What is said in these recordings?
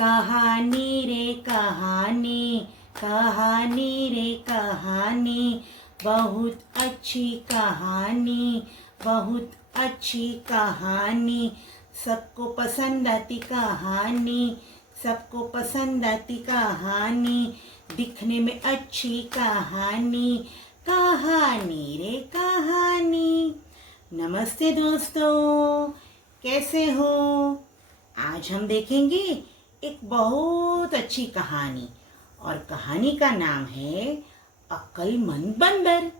कहानी रे कहानी, कहानी रे कहानी, बहुत अच्छी कहानी, बहुत अच्छी कहानी, सबको पसंद आती कहानी, सबको पसंद आती कहानी, दिखने में अच्छी कहानी, कहानी रे कहानी। नमस्ते दोस्तों, कैसे हो? आज हम देखेंगे एक बहुत अच्छी कहानी और कहानी का नाम है अक्लमंद बंदर।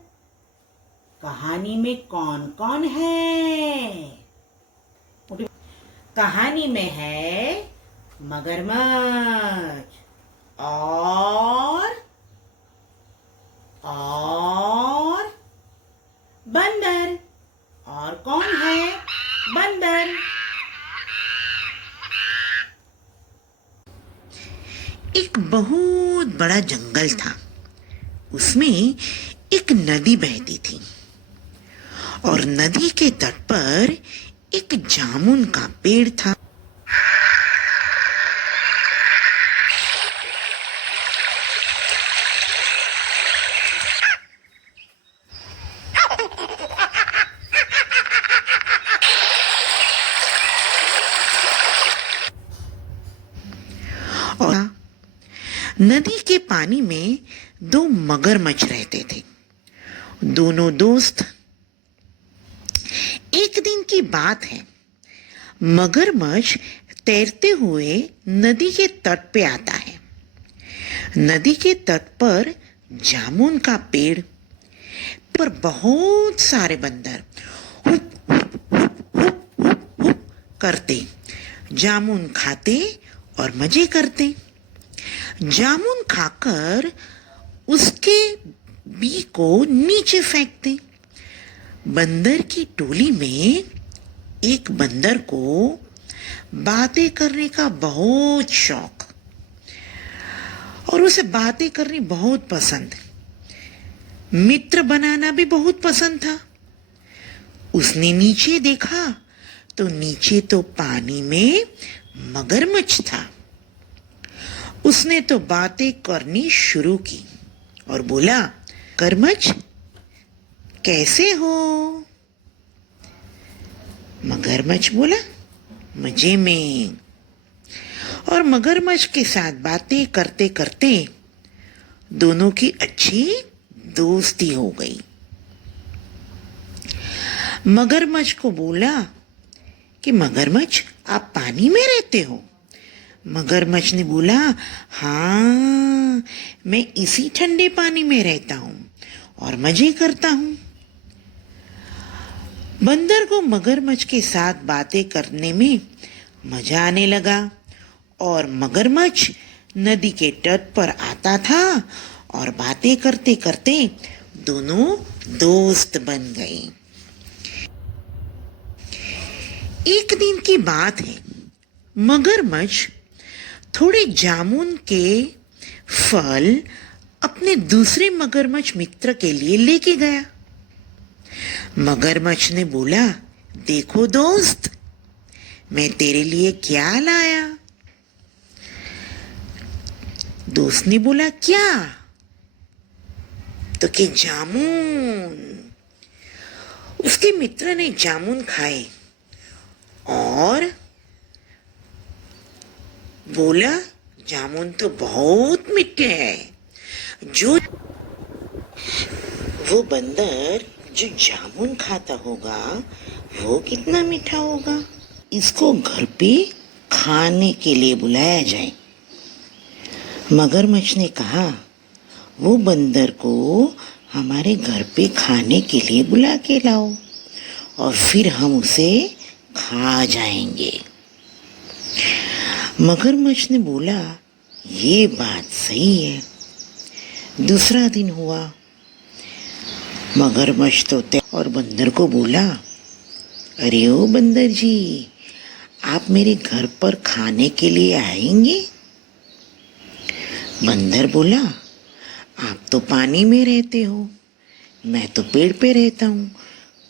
कहानी में कौन कौन है? कहानी में है मगरमच्छ और बंदर। और कौन है बंदर? एक बहुत बड़ा जंगल था। उसमें एक नदी बहती थी और नदी के तट पर एक जामुन का पेड़ था। और नदी के पानी में दो मगरमच्छ रहते थे। दोनों दोस्त। एक दिन की बात है, मगरमच्छ तैरते हुए नदी के तट पे आता है। नदी के तट पर जामुन का पेड़ पर बहुत सारे बंदर hoop hoop hoop hoop hoop hoop करते जामुन खाते और मजे करते। जामुन खाकर उसके बी को नीचे फेंकते। बंदर की टोली में एक बंदर को बातें करने का बहुत शौक और उसे बातें करनी बहुत पसंद, मित्र बनाना भी बहुत पसंद था। उसने नीचे देखा तो नीचे तो पानी में मगरमच्छ था। उसने तो बातें करनी शुरू की और बोला, मगरमच्छ कैसे हो? मगरमच्छ बोला, मजे में। और मगरमच्छ के साथ बातें करते करते दोनों की अच्छी दोस्ती हो गई। मगरमच्छ को बोला कि मगरमच्छ आप पानी में रहते हो? मगरमच्छ ने बोला, हाँ, मैं इसी ठंडे पानी में रहता हूँ और मजे करता हूँ। बंदर को मगरमच्छ के साथ बातें करने में मजा आने लगा और मगरमच्छ नदी के तट पर आता था और बातें करते करते दोनों दोस्त बन गए। एक दिन की बात है, मगरमच्छ थोड़े जामुन के फल अपने दूसरे मगरमच्छ मित्र के लिए लेके गया। मगरमच्छ ने बोला, देखो दोस्त, मैं तेरे लिए क्या लाया? दोस्त ने बोला, क्या? तो कि जामुन। उसके मित्र ने जामुन खाए और बोला, जामुन तो बहुत मीठे हैं। जो वो बंदर जो जामुन खाता होगा वो कितना मीठा होगा। इसको घर पे खाने के लिए बुलाया जाए। मगरमच्छ ने कहा, वो बंदर को हमारे घर पे खाने के लिए बुला के लाओ और फिर हम उसे खा जाएंगे। मगरमच्छ ने बोला, ये बात सही है। दूसरा दिन हुआ। मगरमच्छ तो और बंदर को बोला, अरे ओ बंदर जी, आप मेरे घर पर खाने के लिए आएंगे? बंदर बोला, आप तो पानी में रहते हो, मैं तो पेड़ पे रहता हूँ,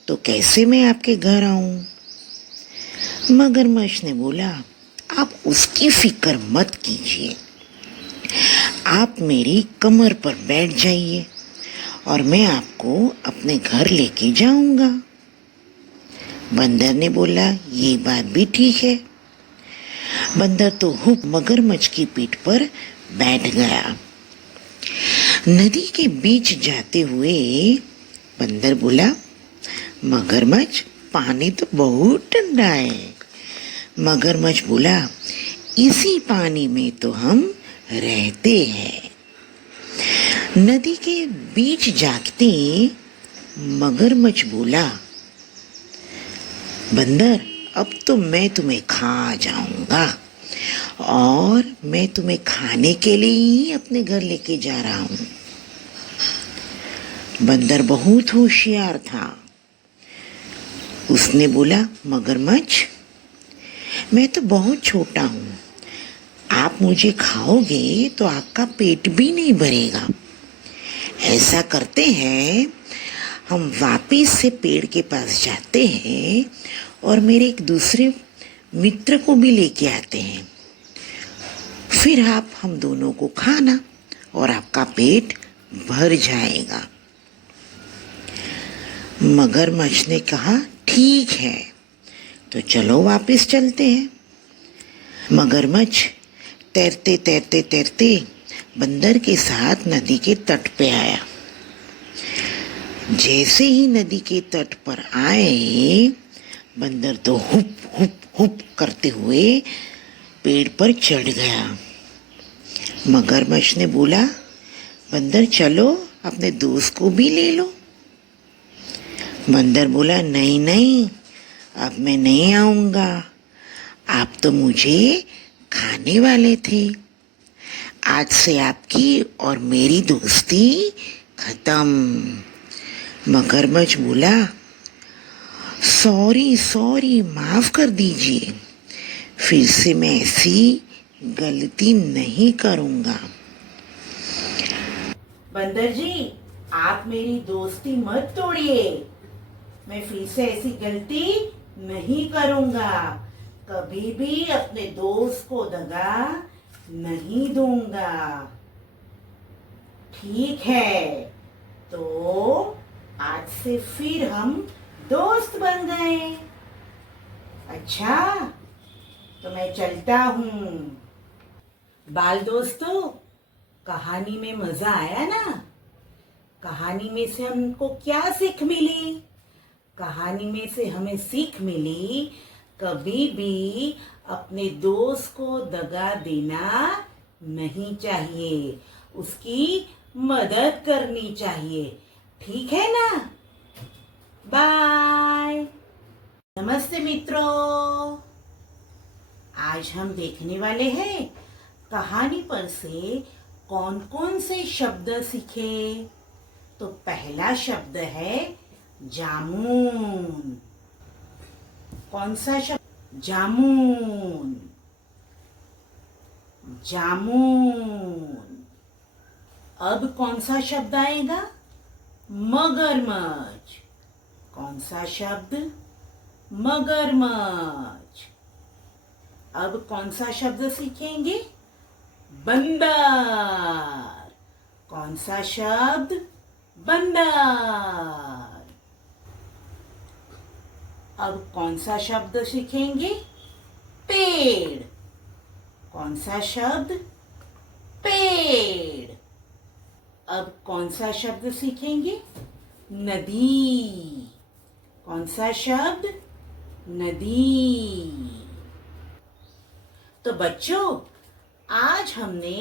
तो कैसे मैं आपके घर आऊं? मगरमच्छ ने बोला, आप उसकी फिक्र मत कीजिए। आप मेरी कमर पर बैठ जाइए और मैं आपको अपने घर लेके जाऊंगा। बंदर ने बोला, ये बात भी ठीक है। बंदर तो हुप मगरमच्छ की पीठ पर बैठ गया। नदी के बीच जाते हुए बंदर बोला, मगरमच्छ पानी तो बहुत ठंडा है। मगरमच्छ बोला, इसी पानी में तो हम रहते हैं। नदी के बीच जाते मगरमच्छ बोला, बंदर अब तो मैं तुम्हें खा जाऊंगा और मैं तुम्हें खाने के लिए ही अपने घर लेके जा रहा हूं। बंदर बहुत होशियार था। उसने बोला, मगरमच्छ मैं तो बहुत छोटा हूं, आप मुझे खाओगे तो आपका पेट भी नहीं भरेगा। ऐसा करते हैं, हम वापिस से पेड़ के पास जाते हैं और मेरे एक दूसरे मित्र को भी लेके आते हैं। फिर आप हम दोनों को खाना और आपका पेट भर जाएगा। मगरमच्छ ने कहा, ठीक है, तो चलो वापिस चलते हैं। मगरमच्छ तैरते तैरते तैरते बंदर के साथ नदी के तट पे आया। जैसे ही नदी के तट पर आए, बंदर तो हुप हुप हुप करते हुए पेड़ पर चढ़ गया। मगरमच्छ ने बोला, बंदर चलो अपने दोस्त को भी ले लो। बंदर बोला, नहीं नहीं, अब मैं नहीं आऊंगा, आप तो मुझे खाने वाले थे। आज से आपकी और मेरी दोस्ती खत्म। मगरमच्छ बोला, सॉरी सॉरी, माफ कर दीजिए, फिर से मैं ऐसी गलती नहीं करूंगा। बंदर जी, आप मेरी दोस्ती मत तोड़िए। मैं फिर से ऐसी गलती नहीं करूंगा। कभी भी अपने दोस्त को दगा नहीं दूंगा। ठीक है, तो आज से फिर हम दोस्त बन गए। अच्छा, तो मैं चलता हूँ। बाल दोस्तों, कहानी में मजा आया ना? कहानी में से हमको क्या सीख मिली? कहानी में से हमें सीख मिली, कभी भी अपने दोस्त को दगा देना नहीं चाहिए, उसकी मदद करनी चाहिए। ठीक है ना? बाय। नमस्ते मित्रों, आज हम देखने वाले हैं कहानी पर से कौन कौन से शब्द सीखे। तो पहला शब्द है जामुन। कौन सा शब्द? जामुन। जामुन। अब कौन सा शब्द आएगा? मगरमच्छ। कौन सा शब्द? मगरमच्छ। अब कौन सा शब्द सीखेंगे? बंदर। कौन सा शब्द? बंदर। अब कौन सा शब्द सीखेंगे? पेड़। कौन सा शब्द? पेड़। अब कौन सा शब्द सीखेंगे? नदी। कौन सा शब्द? नदी। तो बच्चों, आज हमने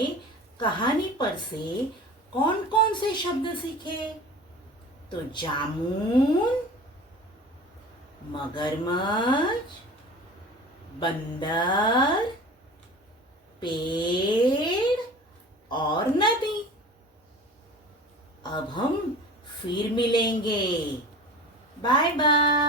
कहानी पर से कौन कौन से शब्द सीखे? तो जामुन, मगरमच्छ, बंदर, पेड़ और नदी। अब हम फिर मिलेंगे। Bye bye.